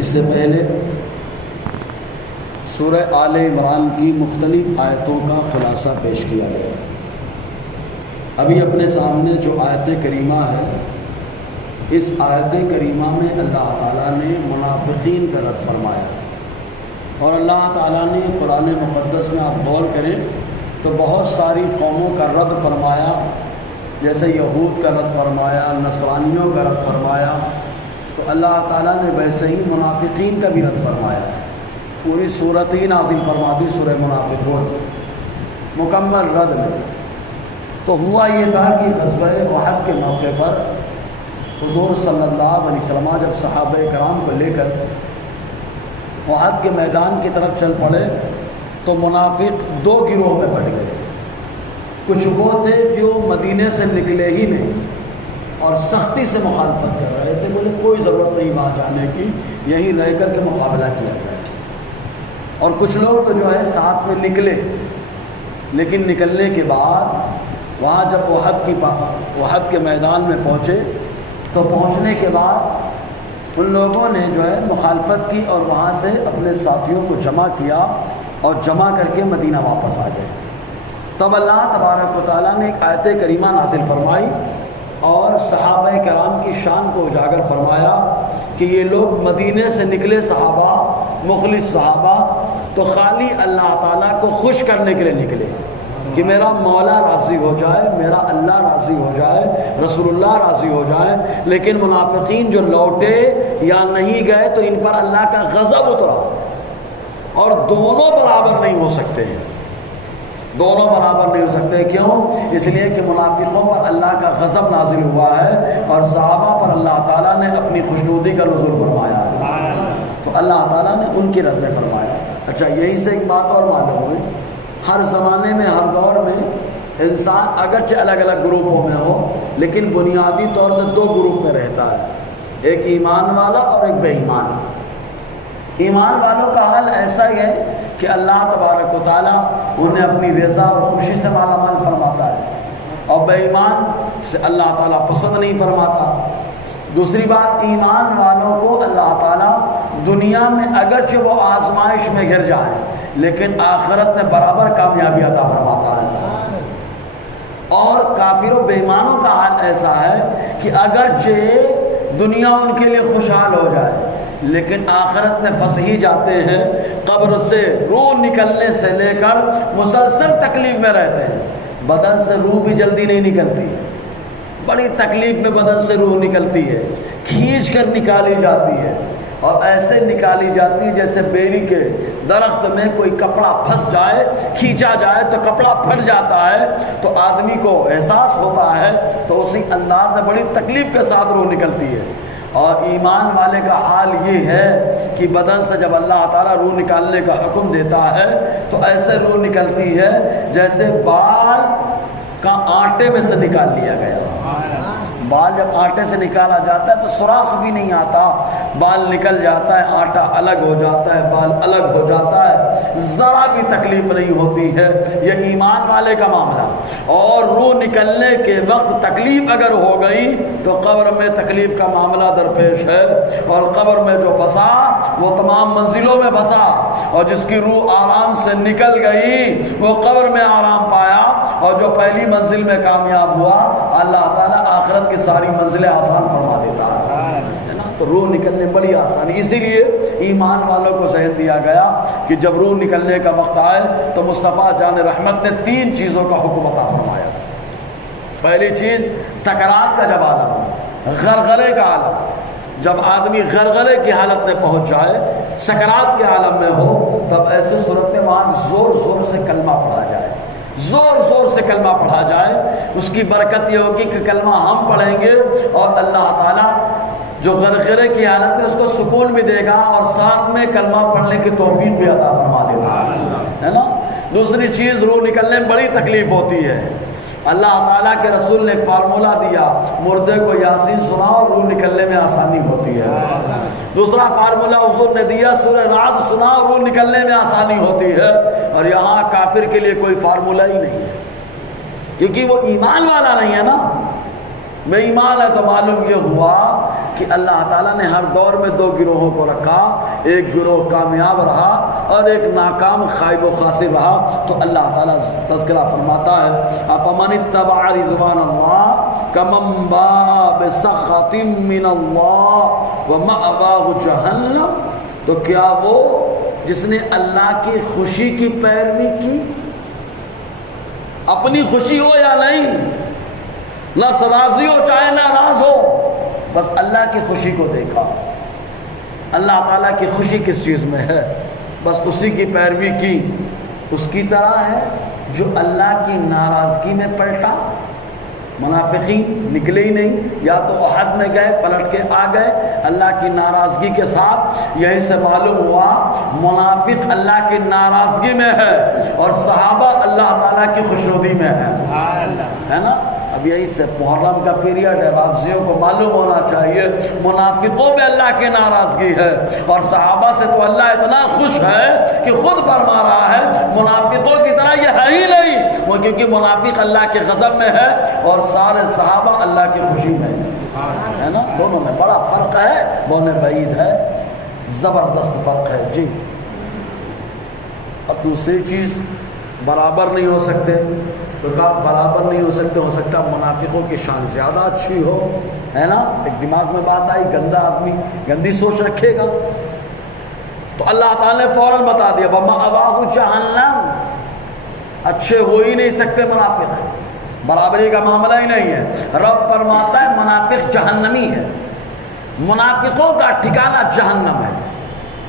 اس سے پہلے سورہ آل عمران کی مختلف آیتوں کا خلاصہ پیش کیا گیا۔ ابھی اپنے سامنے جو آیت کریمہ ہے، اس آیت کریمہ میں اللہ تعالیٰ نے منافقین کا رد فرمایا، اور اللہ تعالیٰ نے قرآن مقدس میں آپ غور کریں تو بہت ساری قوموں کا رد فرمایا، جیسے یہود کا رد فرمایا، نصرانیوں کا رد فرمایا، تو اللہ تعالیٰ نے ویسے ہی منافقین کا بھی رد فرمایا۔ پوری صورت ہی نازل فرما دی سورہ منافقون مکمل رد میں۔ تو ہوا یہ تھا کہ غزوہ احد کے موقع پر حضور صلی اللہ علیہ وسلم جب صحابہ کرام کو لے کر احد کے میدان کی طرف چل پڑے تو منافق دو گروہ میں بٹ گئے۔ کچھ وہ تھے جو مدینے سے نکلے ہی نہیں اور سختی سے مخالفت کر رہے تھے، بولے کوئی ضرورت نہیں وہاں جانے کی، یہیں رہ کر کے مقابلہ کیا جائے۔ اور کچھ لوگ تو جو ہے ساتھ میں نکلے، لیکن نکلنے کے بعد وہاں جب احد کے میدان میں پہنچے تو پہنچنے کے بعد ان لوگوں نے جو ہے مخالفت کی اور وہاں سے اپنے ساتھیوں کو جمع کیا اور جمع کر کے مدینہ واپس آ گئے۔ تب اللہ تبارک و تعالیٰ نے ایک آیت کریمہ نازل فرمائی اور صحابہ کرام کی شان کو اجاگر فرمایا کہ یہ لوگ مدینے سے نکلے صحابہ، مخلص صحابہ، تو خالی اللہ تعالیٰ کو خوش کرنے کے لیے نکلے کہ میرا مولا راضی ہو جائے، میرا اللہ راضی ہو جائے، رسول اللہ راضی ہو جائے۔ لیکن منافقین جو لوٹے یا نہیں گئے تو ان پر اللہ کا غضب اترا، اور دونوں برابر نہیں ہو سکتے ہیں، دونوں برابر نہیں ہو سکتے۔ کیوں؟ اس لیے کہ منافقوں پر اللہ کا غضب نازل ہوا ہے اور صحابہ پر اللہ تعالیٰ نے اپنی خوشنودی کا نزول فرمایا ہے، تو اللہ تعالیٰ نے ان کی رد میں فرمایا۔ اچھا، یہی سے ایک بات اور معلوم ہوئی، ہر زمانے میں، ہر دور میں انسان اگرچہ الگ الگ گروپوں میں ہو لیکن بنیادی طور سے دو گروپ میں رہتا ہے، ایک ایمان والا اور ایک بے ایمان۔ ایمان والوں کا حال ایسا ہی ہے کہ اللہ تبارک و تعالیٰ انہیں اپنی رضا اور خوشی سے مالا مال فرماتا ہے، اور بے ایمان سے اللہ تعالیٰ پسند نہیں فرماتا۔ دوسری بات، ایمان والوں کو اللہ تعالیٰ دنیا میں اگرچہ وہ آزمائش میں گر جائیں لیکن آخرت میں برابر کامیابی عطا فرماتا ہے۔ اور کافر و بے ایمانوں کا حال ایسا ہے کہ اگرچہ دنیا ان کے لیے خوشحال ہو جائے لیکن آخرت میں پھنس ہی جاتے ہیں، قبر سے روح نکلنے سے لے کر مسلسل تکلیف میں رہتے ہیں۔ بدن سے روح بھی جلدی نہیں نکلتی، بڑی تکلیف میں بدن سے روح نکلتی ہے، کھینچ کر نکالی جاتی ہے، اور ایسے نکالی جاتی ہے جیسے بیری کے درخت میں کوئی کپڑا پھنس جائے، کھینچا جائے تو کپڑا پھٹ جاتا ہے، تو آدمی کو احساس ہوتا ہے، تو اسی انداز سے بڑی تکلیف کے ساتھ روح نکلتی ہے۔ اور ایمان والے کا حال یہ ہے کہ بدن سے جب اللہ تعالیٰ روح نکالنے کا حکم دیتا ہے تو ایسے روح نکلتی ہے جیسے بال کا آٹے میں سے نکال لیا گیا۔ بال جب آٹے سے نکالا جاتا ہے تو سوراخ بھی نہیں آتا، بال نکل جاتا ہے، آٹا الگ ہو جاتا ہے، بال الگ ہو جاتا ہے، ذرا بھی تکلیف نہیں ہوتی ہے۔ یہ ایمان والے کا معاملہ۔ اور روح نکلنے کے وقت تکلیف اگر ہو گئی تو قبر میں تکلیف کا معاملہ درپیش ہے، اور قبر میں جو پھنسا وہ تمام منزلوں میں پھنسا، اور جس کی روح آرام سے نکل گئی وہ قبر میں آرام پایا، اور جو پہلی منزل میں کامیاب ہوا اللہ تعالیٰ آخرت کی ساری منزلیں آسان فرما دیتا ہے نا۔ تو روح نکلنے بڑی آسانی، اسی لیے ایمان والوں کو ذہن دیا گیا کہ جب روح نکلنے کا وقت آئے تو مصطفیٰ جان رحمت نے تین چیزوں کا حکم عطا فرمایا۔ پہلی چیز سکرات کا جب عالم، غرغرے کا عالم، جب آدمی غرغرے کی حالت میں پہنچ جائے، سکرات کے عالم میں ہو، تب ایسے صورت میں وہاں زور زور سے کلمہ پڑھا جائے، زور زور سے کلمہ پڑھا جائے۔ اس کی برکت یہ ہوگی کہ کلمہ ہم پڑھیں گے اور اللہ تعالیٰ جو غرغرے کی حالت میں اس کو سکون بھی دے گا اور ساتھ میں کلمہ پڑھنے کی توفیق بھی عطا فرما دیتا ہے نا۔ دوسری چیز، روح نکلنے میں بڑی تکلیف ہوتی ہے۔ اللہ تعالیٰ کے رسول نے ایک فارمولہ دیا، مردے کو یاسین سناؤ روح نکلنے میں آسانی ہوتی ہے۔ دوسرا فارمولہ حضور نے دیا، سورہ رعد سناؤ روح نکلنے میں آسانی ہوتی ہے۔ اور یہاں کافر کے لیے کوئی فارمولہ ہی نہیں ہے، کیونکہ وہ ایمان والا نہیں ہے نا۔ بے ایمان ہے تو معلوم یہ ہوا کہ اللہ تعالیٰ نے ہر دور میں دو گروہوں کو رکھا، ایک گروہ کامیاب رہا اور ایک ناکام خائب و خاسر رہا۔ تو اللہ تعالیٰ تذکرہ فرماتا ہے افمن اتبع رضوان اللہ کمن باء بسخط من اللہ ومأواہ جہنم، تو کیا وہ جس نے اللہ کی خوشی کی پیروی کی، اپنی خوشی ہو یا نہیں، نہ راضی ہو چاہے ناراض ہو، بس اللہ کی خوشی کو دیکھا، اللہ تعالیٰ کی خوشی کس چیز میں ہے، بس اسی کی پیروی کی، اس کی طرح ہے جو اللہ کی ناراضگی میں پلٹا۔ منافقین نکلے ہی نہیں، یا تو احد میں گئے پلٹ کے آ گئے اللہ کی ناراضگی کے ساتھ۔ یہی سے معلوم ہوا منافق اللہ کی ناراضگی میں ہے اور صحابہ اللہ تعالیٰ کی خوشنودی میں ہے نا۔ اب یہی سے محرم کا پیریڈ ہے، رافضیوں کو معلوم ہونا چاہیے منافقوں میں اللہ کی ناراضگی ہے، اور صحابہ سے تو اللہ اتنا خوش ہے کہ خود فرما رہا ہے منافقوں کی طرح یہ ہے ہی نہیں، وہ کیونکہ منافق اللہ کے غضب میں ہے اور سارے صحابہ اللہ کی خوشی میں ہے نا۔ دونوں میں بڑا فرق ہے، بونے بعید ہے، زبردست فرق ہے جی۔ اور دوسری چیز برابر نہیں ہو سکتے، تو کہا برابر نہیں ہو سکتے، ہو سکتا منافقوں کی شان زیادہ اچھی ہو، ہے نا۔ ایک دماغ میں بات آئی، گندا آدمی گندی سوچ رکھے گا، تو اللہ تعالیٰ نے فوراً بتا دیا وَمَأْوَاهُ جَهَنَّمُ، اچھے ہو ہی نہیں سکتے منافق، برابری کا معاملہ ہی نہیں ہے۔ رب فرماتا ہے منافق جہنمی ہے، منافقوں کا ٹھکانہ جہنم ہے۔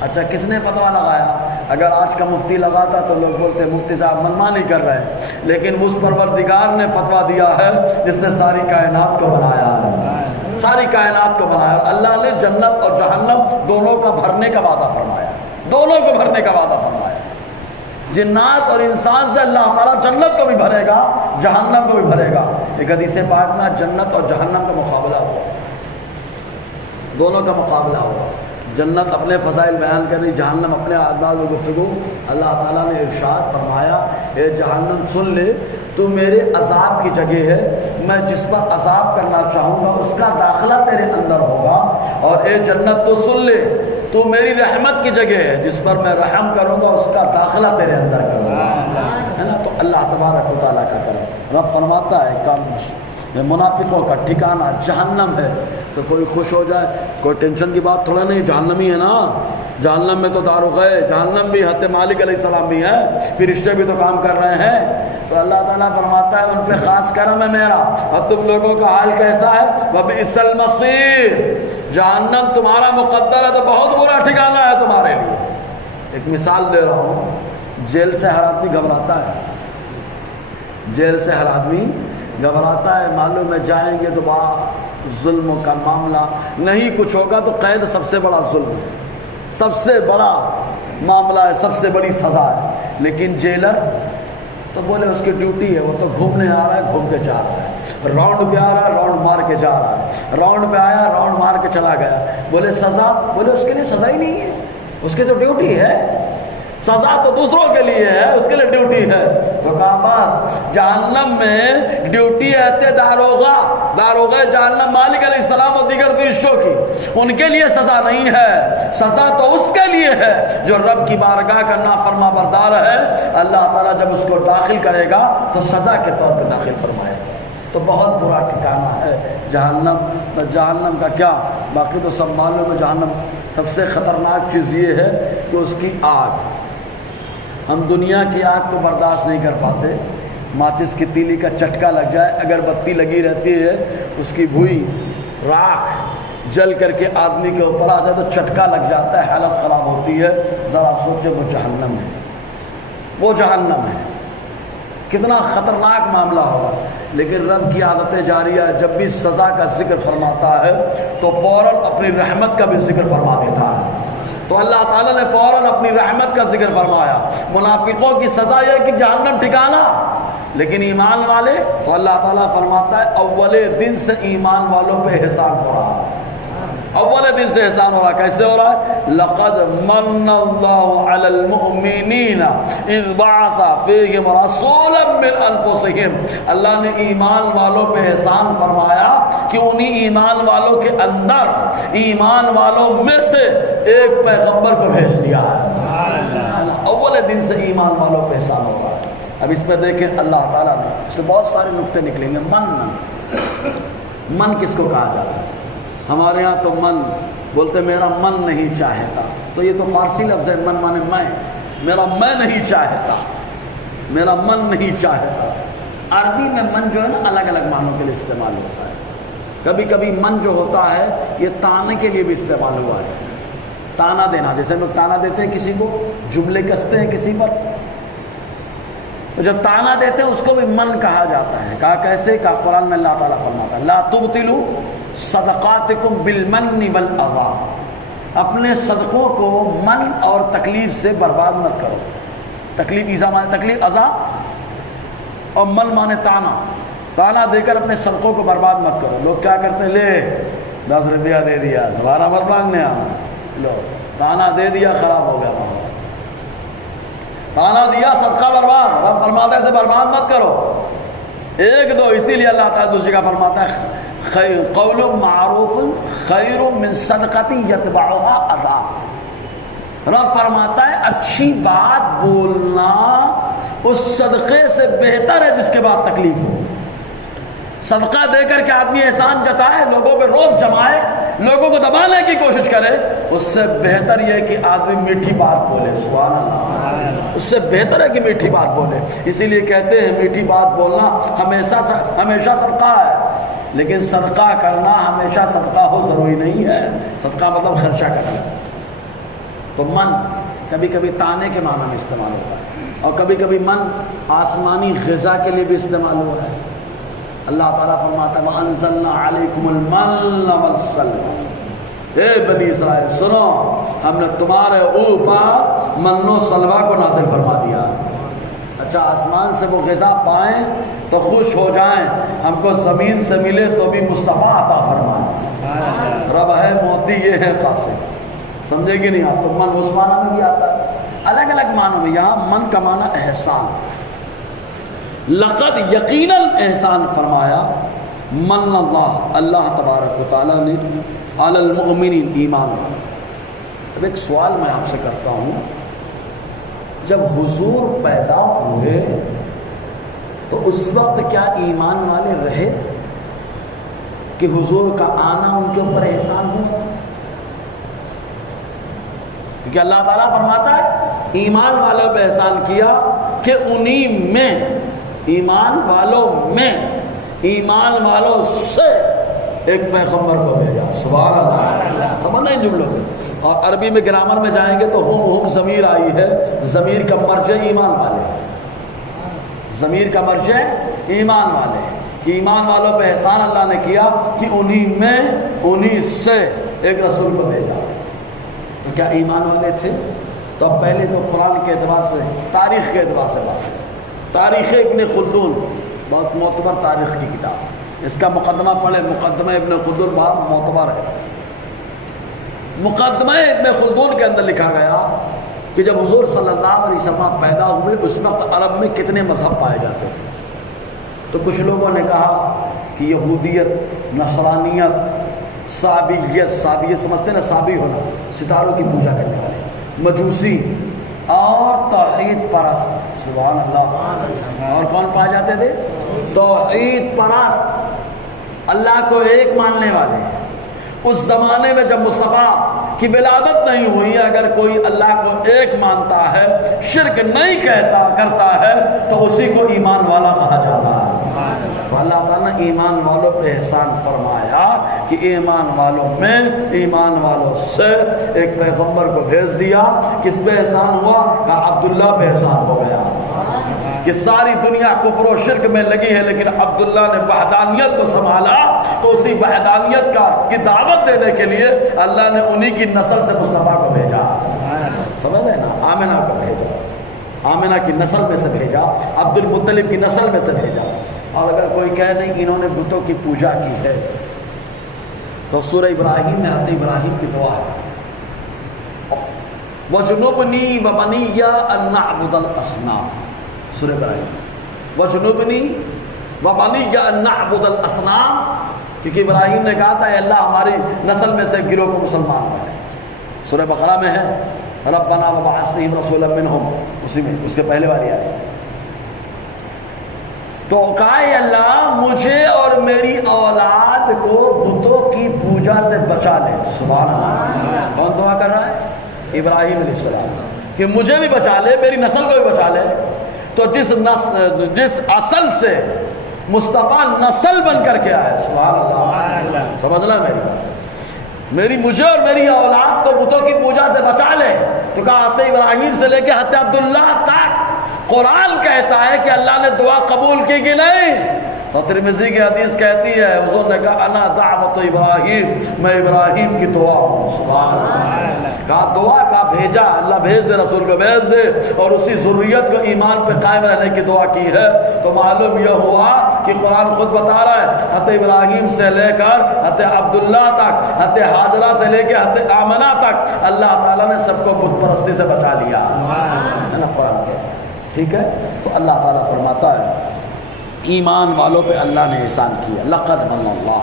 اچھا کس نے فتویٰ لگایا؟ اگر آج کا مفتی لگاتا تو لوگ بولتے مفتی صاحب منمانی کر رہے ہیں، لیکن اس پروردگار نے فتویٰ دیا ہے جس نے ساری کائنات کو بنایا ہے، ساری کائنات کو بنایا، اور اللہ نے جنت اور جہنم دونوں کا بھرنے کا وعدہ فرمایا، دونوں کو بھرنے کا وعدہ فرمایا۔ جنات اور انسان سے اللہ تعالیٰ جنت کو بھی بھرے گا، جہنم کو بھی بھرے گا۔ ایک حدیث پاک میں جنت اور جہنم کا مقابلہ ہوا، دونوں کا مقابلہ ہوا۔ جنت اپنے فضائل بیان کر رہی، جہنم اپنے اعمال و گفتگو۔ اللہ تعالیٰ نے ارشاد فرمایا اے جہنم سن لے، تو میرے عذاب کی جگہ ہے، میں جس پر عذاب کرنا چاہوں گا اس کا داخلہ تیرے اندر ہوگا، اور اے جنت تو سن لے، تو میری رحمت کی جگہ ہے، جس پر میں رحم کروں گا اس کا داخلہ تیرے اندر کروں گا، ہے نا۔ تو اللہ تبارک و تعالیٰ کا کرم۔ رب فرماتا ہے منافقوں کا ٹھکانہ جہنم ہے، تو کوئی خوش ہو جائے، کوئی ٹینشن کی بات تھوڑا نہیں، جہنمی ہے نا۔ جہنم میں تو داروغہ ہے، جہنم بھی حضرت مالک علیہ السلام بھی ہے، فرشتے بھی تو کام کر رہے ہیں۔ تو اللہ تعالیٰ فرماتا ہے ان پہ خاص کرم ہے میرا، اور تم لوگوں کا حال کیسا ہے؟ وَبِئْسَ الْمَصِيرُ، جہنم تمہارا مقدر ہے تو بہت برا ٹھکانہ ہے تمہارے لیے۔ ایک مثال دے رہا ہوں، جیل سے ہر آدمی گھبراتا ہے، جیل سے ہر آدمی گھبراتا ہے، معلوم ہے جائیں گے تو ظلم کا معاملہ نہیں کچھ ہوگا، تو قید سب سے بڑا ظلم ہے، سب سے بڑا معاملہ ہے، سب سے بڑی سزا ہے۔ لیکن جیلر تو بولے اس کی ڈیوٹی ہے، وہ تو گھومنے آ رہا ہے، گھوم کے جا رہا ہے، راؤنڈ پہ آ رہا ہے، راؤنڈ مار کے جا رہا ہے، راؤنڈ پہ آیا، راؤنڈ مار کے چلا گیا۔ بولے سزا، بولے اس کے لیے سزا ہی نہیں ہے، اس کی تو ڈیوٹی ہے، سزا تو دوسروں کے لیے ہے، اس کے لیے ڈیوٹی ہے۔ تو کہا بس جہنم میں ڈیوٹی ہے داروغہ، داروغہ جہنم مالک علیہ السلام اور دیگر فرشتوں کی، ان کے لیے سزا نہیں ہے، سزا تو اس کے لیے ہے جو رب کی بارگاہ کا نافرما بردار ہے۔ اللہ تعالیٰ جب اس کو داخل کرے گا تو سزا کے طور پہ داخل فرمائے گا۔ تو بہت برا ٹھکانہ ہے جہنم۔ جہنم کا کیا، باقی تو سب معلوم ہے، جہنم سب سے خطرناک چیز یہ ہے کہ اس کی آگ، ہم دنیا کی آگ کو برداشت نہیں کر پاتے، ماچس کی تیلی کا چٹکا لگ جائے، اگر بتی لگی رہتی ہے اس کی بھوئی راکھ جل کر کے آدمی کے اوپر آ جائے تو چٹکا لگ جاتا ہے، حالت خراب ہوتی ہے۔ ذرا سوچے وہ جہنم ہے، وہ جہنم ہے، کتنا خطرناک معاملہ ہوگا۔ لیکن رب کی عادت جاریہ ہے، جب بھی سزا کا ذکر فرماتا ہے تو فوراً اپنی رحمت کا بھی ذکر فرما دیتا ہے۔ تو اللہ تعالیٰ نے فوراً اپنی رحمت کا ذکر فرمایا۔ منافقوں کی سزا یہ کہ جہنم ٹھکانہ، لیکن ایمان والے تو اللہ تعالیٰ فرماتا ہے اول دن سے ایمان والوں پہ احسان ہو رہا ہے، اول دن سے احسان ہو رہا ہے. کیسے ہو رہا ہے؟ لقد من اللہ علی المؤمنین اذ بعث فیہم رسولا من انفسہم. اللہ نے ایمان والوں پہ احسان فرمایا کہ انہی ایمان والوں کے اندر ایمان والوں میں سے ایک پیغمبر کو بھیج دیا ہے. اول دن سے ایمان والوں پہ احسان ہو رہا ہے. اب اس پہ دیکھیں اللہ تعالیٰ نے اس میں بہت سارے نکتے نکلیں گے. من کس کو کہا جاتا ہے؟ ہمارے ہاں تو من بولتے میرا من نہیں چاہتا. تو یہ تو فارسی لفظ ہے. من مانے میں. میرا میں نہیں چاہتا, میرا من نہیں چاہتا. عربی میں من جو ہے نا الگ الگ معنوں کے لیے استعمال ہوتا ہے. کبھی کبھی من جو ہوتا ہے یہ تانے کے لیے بھی استعمال ہوا ہے. تانا دینا, جیسے ہم لوگ تانا دیتے ہیں کسی کو, جملے کستے ہیں کسی پر, تو جب تانا دیتے ہیں اس کو بھی من کہا جاتا ہے. کہا کیسے؟ کہا قرآن میں اللہ تعالیٰ فرماتا ہے لا تبطلوا صدقاتکم بالمن والاذی. اپنے صدقوں کو من اور تکلیف سے برباد مت کرو. تکلیف ایزا مانے تکلیف, اذا اور من مانے تانا. تانا دے کر اپنے صدقوں کو برباد مت کرو. لوگ کیا کرتے ہیں, لے 10 روپیہ دے دیا, دوبارہ مت مانگنے آؤ. لو تانا دے دیا, خراب ہو گیا ماحول. تانا دیا, صدقہ برباد. رب فرماتا ہے اسے برباد مت کرو, ایک دو. اسی لیے اللہ تعالیٰ دوسری جگہ فرماتا ہے قول معروف خیر من صدقۃ یتبعها اذی. رب فرماتا ہے اچھی بات بولنا اس صدقے سے بہتر ہے جس کے بعد تکلیف ہو. صدقہ دے کر کے آدمی احسان جتائے, لوگوں پہ روب جمائے, لوگوں کو دبانے کی کوشش کرے, اس سے بہتر یہ ہے کہ آدمی میٹھی بات بولے. سبحان اللہ, اس سے بہتر ہے کہ میٹھی بات بولے. اسی لیے کہتے ہیں میٹھی بات بولنا ہمیشہ صدقہ ہے, لیکن صدقہ کرنا ہمیشہ صدقہ ہو ضروری نہیں ہے. صدقہ مطلب خرچہ کرنا. تو من کبھی کبھی تانے کے معنی میں استعمال ہوتا ہے, اور کبھی کبھی من آسمانی غذا کے لیے بھی استعمال ہوا ہے. اللہ تعالیٰ فرماتا ہے وَأَنزَلْنَا عَلَيْكُمُ الْمَنَّ وَالسَّلْوَىٰ. اے بنی اسرائیل سنو, ہم نے تمہارے اوپر من و سلوہ کو نازل فرما دیا. اچھا, آسمان سے وہ غذا پائیں تو خوش ہو جائیں, ہم کو زمین سے ملے تو بھی مصطفیٰ عطا فرمائیں. رب ہے موتی, یہ ہے قاسم. سمجھے گی نہیں آپ؟ تو من اس معنی میں بھی آتا ہے, الگ الگ معنوں میں. یہاں من کا معنی احسان. لقد یقیناً احسان فرمایا من اللہ, اللہ تبارک و تعالیٰ نے علی المؤمنین, ایمان والے. اب ایک سوال میں آپ سے کرتا ہوں, جب حضور پیدا ہوئے تو اس وقت کیا ایمان والے رہے کہ حضور کا آنا ان کے اوپر احسان ہوا؟ کیونکہ اللہ تعالیٰ فرماتا ہے ایمان والوں پہ احسان کیا کہ انہی میں, ایمان والوں میں, ایمان والوں سے ایک پیغمبر کو بھیجا. سبحان اللہ. سمجھ رہے ہیں جملوں میں؟ اور عربی میں گرامر میں جائیں گے تو ہم ضمیر آئی ہے, ضمیر کا مرجع ایمان والے, ضمیر کا مرجع ایمان والے. کہ ایمان والوں پہ احسان اللہ نے کیا کہ انہی میں, انہی سے ایک رسول کو بھیجا. تو کیا ایمان والے تھے؟ تو اب پہلے تو قرآن کے اعتبار سے, تاریخ کے اعتبار سے بات ہے. تاریخ ابن خلدون بہت معتبر تاریخ کی کتاب, اس کا مقدمہ پڑھے. مقدمہ ابن خلدون بہت معتبر ہے. مقدمہ ابن خلدون کے اندر لکھا گیا کہ جب حضور صلی اللہ علیہ وسلم پیدا ہوئے اس وقت عرب میں کتنے مذہب پائے جاتے تھے. تو کچھ لوگوں نے کہا کہ یہودیت, نصرانیت, صابیت, صابیت سمجھتے ہیں نا, صابی ہونا, ستاروں کی پوجا کرنے والے, مجوسی اور توحید پرست. سبحان اللہ. اور کون پائے جاتے تھے؟ توحید پرست, اللہ کو ایک ماننے والے. اس زمانے میں جب مصطفیٰ کی ولادت نہیں ہوئی, اگر کوئی اللہ کو ایک مانتا ہے, شرک نہیں کرتا ہے, تو اسی کو ایمان والا کہا جاتا ہے. تو اللہ تعالیٰ نے ایمان والوں پہ احسان فرمایا کہ ایمان والوں میں, ایمان والوں سے ایک پیغمبر کو بھیج دیا. کس پہ احسان ہوا؟ کہ عبداللہ پہ احسان ہو گیا. کہ ساری دنیا کفر و شرک میں لگی ہے, لیکن عبداللہ نے وحدانیت کو سنبھالا, تو اسی وحدانیت کی دعوت دینے کے لیے اللہ نے انہی کی نسل سے مصطفیٰ کو بھیجا. سمجھ رہے نا؟ آمنہ کو بھیجا, آمنہ کی نسل میں سے بھیجا, عبد المطلب کی نسل میں سے بھیجا. اور اگر کوئی کہے نہیں انہوں نے بتوں کی پوجا کی ہے, تو سورہ ابراہیم میں حضرت ابراہیم کی دعا ہے، وَجْنُبْنِي وَبَنِيَّ أَن نَّعْبُدَ الْأَصْنَامَ، سورہ ابراہیم وَجْنُبْنِي وَبَنِيَّ أَن نَّعْبُدَ الْأَصْنَامَ، کیونکہ ابراہیم نے کہا تھا اے اللہ ہماری نسل میں سے گروہ کو مسلمان بنا۔ سورہ بقرہ میں ہے ربنا وبعث فیہم رسولا منہم، اسی میں اس کے پہلے والی آیت۔ تو کہا اے اللہ مجھے اور میری اولاد کو بتوں کی پوجا سے بچا لے۔ سبحان اللہ، کون دعا کر رہا ہے؟ ابراہیم علیہ السلام، کہ مجھے بھی بچا لے، میری نسل کو بھی بچا لے۔ تو جس اصل سے مصطفیٰ نسل بن کر کے آئے، سبحان اللہ، سمجھنا میری بات، مجھے اور میری اولاد کو بتوں کی پوجا سے بچا لے۔ تو کہا حضرت ابراہیم سے لے کے حضرت عبداللہ تک قرآن کہتا ہے کہ اللہ نے دعا قبول کی کہ نہیں؟ تو ترمذی کی حدیث کہتی ہے حضور نے کہا انا دعوت ابراہیم، میں ابراہیم کی دعا ہوں۔ سبحان اللہ، کہا دعا کا بھیجا، اللہ بھیج دے، رسول کو بھیج دے، اور اسی ذریت کو ایمان پہ قائم رہنے کی دعا کی ہے۔ تو معلوم یہ ہوا کہ قرآن خود بتا رہا ہے حضرت ابراہیم سے لے کر حضرت عبداللہ تک، حضرت حاجرہ سے لے کے حضرت آمنہ تک، اللہ تعالیٰ نے سب کو بت پرستی سے بچا لیا ہے نا، قرآن کے، ٹھیک ہے؟ تو اللہ تعالیٰ فرماتا ہے ایمان والوں پہ اللہ نے احسان کیا، لقد من اللہ،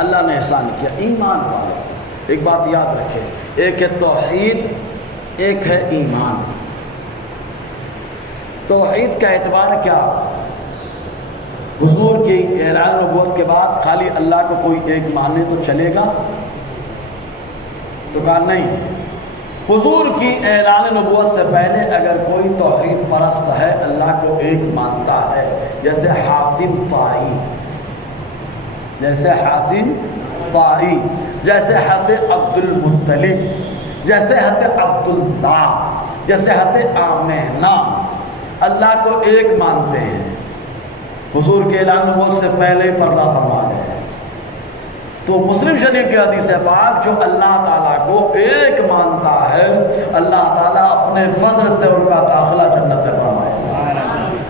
اللہ نے احسان کیا ایمان والوں۔ ایک بات یاد رکھے، ایک ہے توحید، ایک ہے ایمان۔ توحید کا اعتبار کیا؟ حضور کی اعلان نبوت کے بعد خالی اللہ کو کوئی ایک مانے تو چلے گا؟ تو کہا نہیں، حضور کی اعلان نبوت سے پہلے اگر کوئی توحید پرست ہے، اللہ کو ایک مانتا ہے، جیسے حاتم طائی، جیسے حضرت عبد المطلب، جیسے حضرت عبداللہ، جیسے حضرت آمینہ، اللہ کو ایک مانتے ہیں، حضور کے اعلان نبوت سے پہلے ہی پردہ فرما گئے۔ تو مسلم شریف کی حدیث پاک جو اللہ تعالیٰ کو ایک مانتا ہے، اللہ تعالیٰ اپنے فضل سے ان کا داخلہ جنت میں فرمائے گا،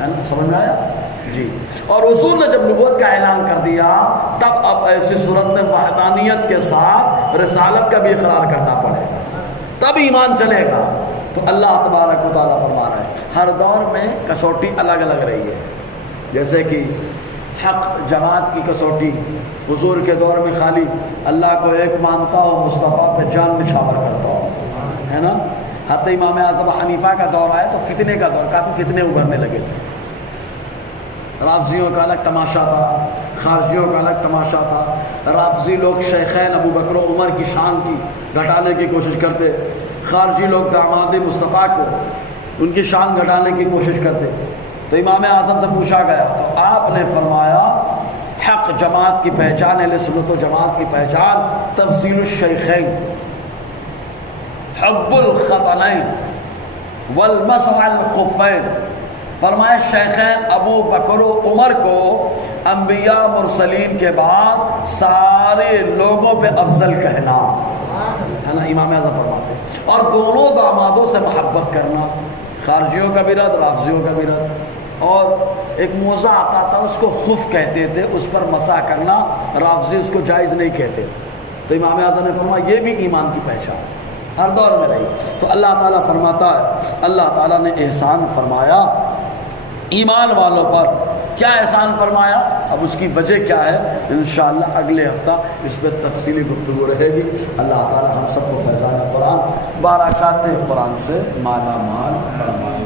ہے نا؟ سمجھ میں آیا جی؟ اور حضور نے جب نبوت کا اعلان کر دیا، تب اب ایسی صورت میں وحدانیت کے ساتھ رسالت کا بھی اقرار کرنا پڑے گا، تب ایمان چلے گا۔ تو اللہ تبارک و تعالیٰ فرما رہا ہے ہر دور میں کسوٹی الگ الگ رہی ہے، جیسے کہ حق جماعت کی کسوٹی حضور کے دور میں خالی اللہ کو ایک مانتا ہو، مصطفیٰ پہ جان نچھاور کرتا ہو، ہے نا؟ حتی امام اعظم حنیفہ کا دور آئے تو فتنے کا دور، کافی فتنے ابھرنے لگے تھے، رافضیوں کا الگ تماشا تھا، خارجیوں کا الگ تماشا تھا۔ رافضی لوگ شیخین ابو بکر و عمر کی شان کی گھٹانے کی کوشش کرتے، خارجی لوگ داماد مصطفیٰ کو ان کی شان گھٹانے کی کوشش کرتے۔ تو امام اعظم سے پوچھا گیا تو آپ نے فرمایا حق جماعت کی پہچان، اہل سنت و جماعت کی پہچان تفصیل الشیخین، حب الختنین والمسح الخفین۔ فرمایا شیخین ابو بکر و عمر کو انبیاء مرسلین کے بعد سارے لوگوں پہ افضل کہنا، ہے نا؟ امام اعظم فرماتے ہیں، اور دونوں دامادوں سے محبت کرنا، خارجیوں کا بھی رد، رافضیوں کا بھی رد۔ اور ایک موزہ آتا تھا اس کو خف کہتے تھے، اس پر مسح کرنا، رافضی اس کو جائز نہیں کہتے تھے۔ تو امام اعظم نے فرمایا یہ بھی ایمان کی پہچان ہر دور میں رہی۔ تو اللہ تعالیٰ فرماتا ہے اللہ تعالیٰ نے احسان فرمایا ایمان والوں پر۔ کیا احسان فرمایا؟ اب اس کی وجہ کیا ہے انشاءاللہ اگلے ہفتہ اس پہ تفصیلی گفتگو رہے گی۔ اللہ تعالیٰ ہم سب کو فیضان قرآن، برکات قرآن سے مالا مال فرمائے۔